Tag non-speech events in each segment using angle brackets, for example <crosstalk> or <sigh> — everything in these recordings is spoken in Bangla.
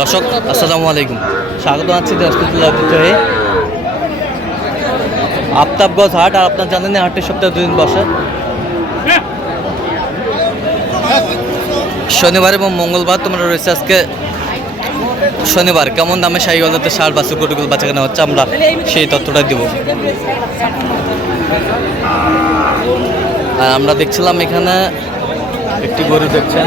দর্শক, আসসালামু আলাইকুম। স্বাগত আছি হয়ে আফতাবগঞ্জ হাট আর আপনার জানেন হাটের সপ্তাহে দুদিন বসে। শনিবার এবং মঙ্গলবার তোমরা রয়েছে আজকে শনিবার। কেমন দামে শাহিওয়ালাতে সার বাছুর গরুগুলো বাচ্চা কেনা হচ্ছে আমরা সেই তথ্যটা দিব। আর আমরা দেখছিলাম এখানে একটি গরু দেখছেন।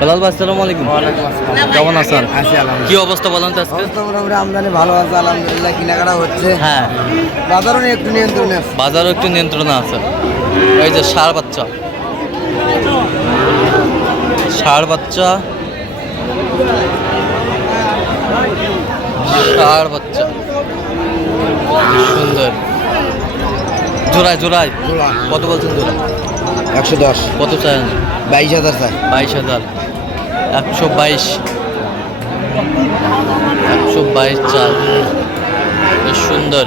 বেলাল ভাই আসসালামু আলাইকুম। কেমন আছেন? কি অবস্থা বলেন তো আজকে? আমদানি ভালো আছে আলহামদুলিল্লাহ কেনাকাটা হচ্ছে। হ্যাঁ। বাজারও একটু নিয়ন্ত্রণে আছে। বাজারও একটু নিয়ন্ত্রণে আছে। এই যে বাচ্চা। ষাঁড় বাচ্চা। ষাঁড় বাচ্চা। সুন্দর। জোড়ায় জোড়ায়। কত বলছেন জোড়া একশো দশ। কত চান? বাইশ হাজার স্যার বাইশ হাজার। একশো বাইশ। একশো বাইশ চাল। বেশ সুন্দর।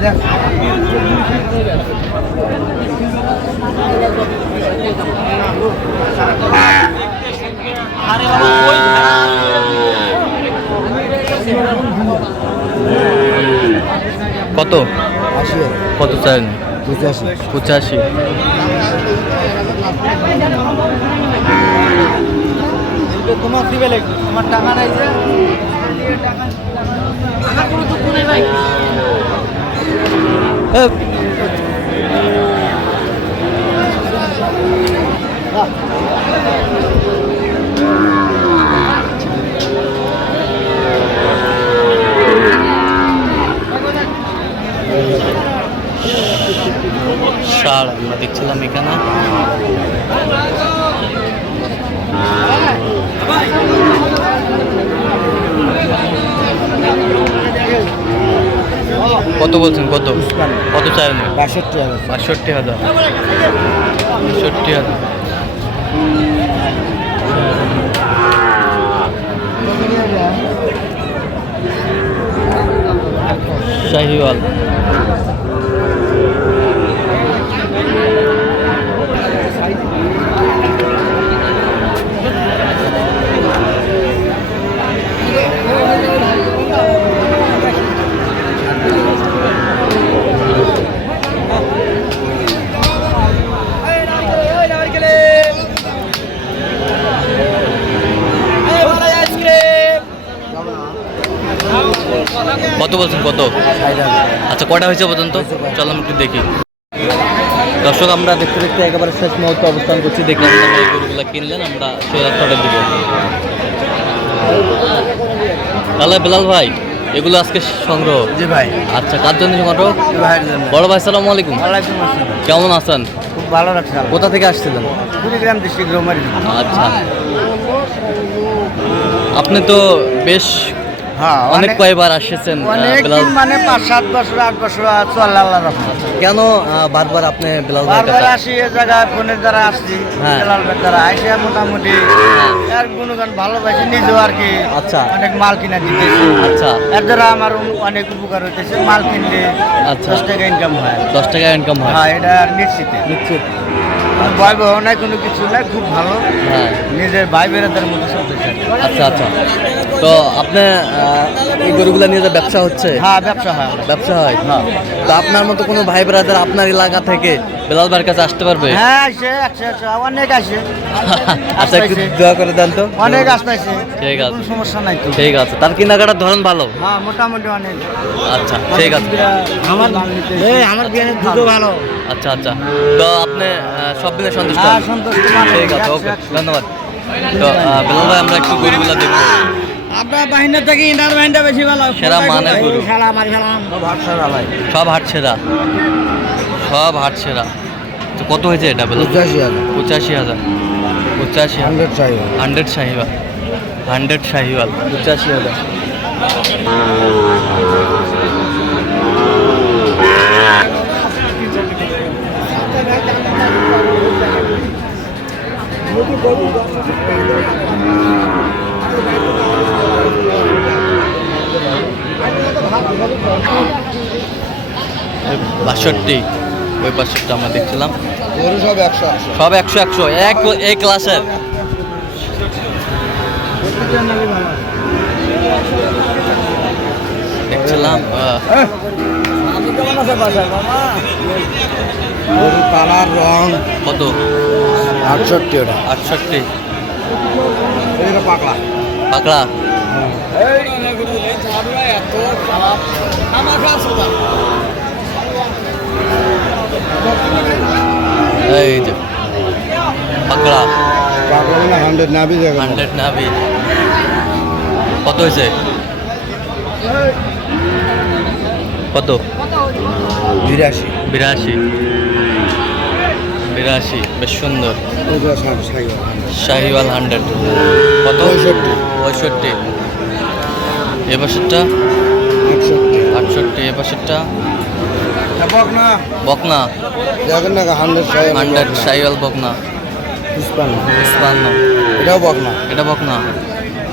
দেখ চান? পঁচাশি। পঁচাশি। তোমার দিবে লাগবে তোমার টাকা নাই যে। ষাঁড় আমরা দেখছিলাম এখানে। কত বলছেন? কত? কত চাই বাষট্টি হাজার। বাষট্টি হাজার। বাষট্টি হাজার। শাহিওয়াল। কত বলছেন কত? আচ্ছা কটা হয়েছে পর্যন্ত? চলো একটু দেখি। দর্শক আমরা দেখতে দেখতে একেবারে শেষ মুহূর্তে অবস্থান করছি। দেখলাম এই গরুগুলো কিনলেন আমরা সেই অর্থটা দিব। তাহলে বেলাল ভাই এগুলো আজকে সংগ্রহ? জি ভাই। আচ্ছা কার জন্য সংগ্রহ? বড় ভাই সালামু আলাইকুম। কেমন আছেন? খুব ভালো রাখছে কোথা থেকে আসছিলেন? কুড়িগ্রাম ডিস্ট্রিক্ট রোমারি। আচ্ছা। আপনি তো বেশ হ্যাঁ, অনেক কয়বার আসেছেন অনেক মানে পাঁচ সাত বছর আট বছর চলে আল্লাহ কেন বারবার আপনি বেলাল বারবার আসি এ জায়গায় ফোনের দ্বারা আসছি হ্যাঁ। বেলাল দ্বারা। আইসে মোটামুটি এর গুণগান ভালোবাসি নিজেও আর কি আচ্ছা। অনেক মাল কিনা দিতেছি। আচ্ছা। এর দ্বারা আমার অনেক উপকার হইতেছে। মাল কিনলে আচ্ছা। দশ টাকা ইনকাম হয়। দশ টাকা ইনকাম হয়। হ্যাঁ এটা নিশ্চিত। নিশ্চিত। ভয় ভয় নাই কোনো কিছু নাই খুব ভালো। হ্যাঁ। নিজের ভাই বেড়াদের মধ্যে চলতেছে। আচ্ছা আচ্ছা। তো আপনি এই গরুগুলা নিয়ে যে ব্যবসা হচ্ছে? হ্যাঁ ব্যবসা হয়। ব্যবসা হয়? হ্যাঁ। তো আপনার মতো কোনো ভাই ব্রাদার আপনার এলাকা থেকে বেলাল ভাইয়ের কাছে আসতে পারবে? হ্যাঁ আসে একশো একশো অনেক আসে। <laughs> আচ্ছা একটু দোয়া করে দেন তো। অনেক আসতেছে ঠিক আছে। কোনো সমস্যা নাই তো। ঠিক আছে। তার কেনাকাটার ধরন ভালো? হ্যাঁ মোটামুটি অনেক। আচ্ছা ঠিক আছে। আমার এই আমার বিয়ে দুটো ভালো। আচ্ছা আচ্ছা। তো আপনি সব মিলে সন্তুষ্ট হ্যাঁ সন্তুষ্ট ঠিক আছে ওকে ধন্যবাদ। তো বেলাল ভাই আমরা একটু গরুগুলা দেখব। আপনার বাহিনীর থেকে ইনার বাহিনীটা বেশি ভালো। সেরা মানের গরু। সব হাট সেরা সব হাট সেরা। তো কত হয়েছে এটা পঁচাশি হাজার। পঁচাশি হাজার। পঁচাশি হান্ড্রেড চাই হান্ড্রেড শাহিওয়াল। হান্ড্রেড শাহিওয়াল। পঁচাশি হাজার। <laughs> বাষট্টি। ওই বাষট্টি আমরা দেখছিলাম। সব একশো একশো। সব একশো একশো। এক এই ক্লাসের। দেখছিলাম আহ, গরু কালার রং। কত? আটষট্টি ওটা। আটষট্টি। পাকলা পাকড়া এই যে পাকড়া হান্ড্রেড নাবি হান্ড্রেড নাবি। কত হয়েছে? কত? বিরাশি। বিরাশি। বিরাশি বেশ সুন্দর। শাহিওয়াল হান্ড্রেড কত? পঁয়ষট্টি। পঁয়ষট্টি। এ বছরটা? একষট্টি আটষট্টি এ বছরটা? বকনা। হান্ড্রেড শাহিওয়াল বকনা। পুষ্পান্ন এটাও পাকনা এটা বকনা।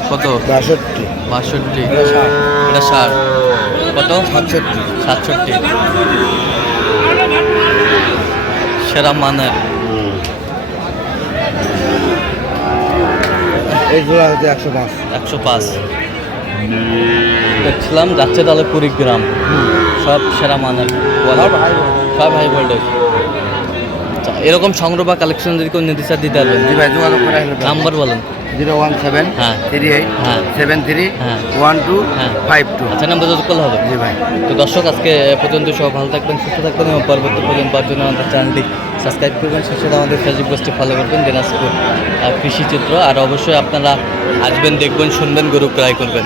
কত? বাষট্টি। বাষট্টি। এটা ষাট। কত? সাতষট্টি। সাতষট্টি। সেরা মানের। হচ্ছে একশো পাঁচ। একশো পাঁচ। দেখছিলাম যাচ্ছে তাহলে কুড়িগ্রাম সব সেরা মানের সব হাই ভোল্টেজ আচ্ছা এরকম সংগ্রহ বা কালেকশন যদি কেউ নিতে চান দিতে পারবেন। জি ভাই যোগাযোগ করে নাম্বার বলেন। জিরো ওয়ান সেভেন হ্যাঁ। থ্রি এইট হ্যাঁ। সেভেন থ্রি হ্যাঁ। ওয়ান টু হ্যাঁ। Five two. আচ্ছা নাম্বার করলে হবে। জি ভাই। তো দর্শক আজকে পর্যন্ত সব ভালো থাকবেন সুস্থ থাকবেন এবং পরবর্তী পর্যন্ত পাওয়ার জন্য আমাদের চ্যানেলটি সাবস্ক্রাইব করবেন। সাথে আমাদের ফেসবুক পেজটি ফলো করবেন দিনাজপুর কৃষি চিত্র। আর অবশ্যই আপনারা আসবেন দেখবেন শুনবেন গরু ক্রয় করবেন।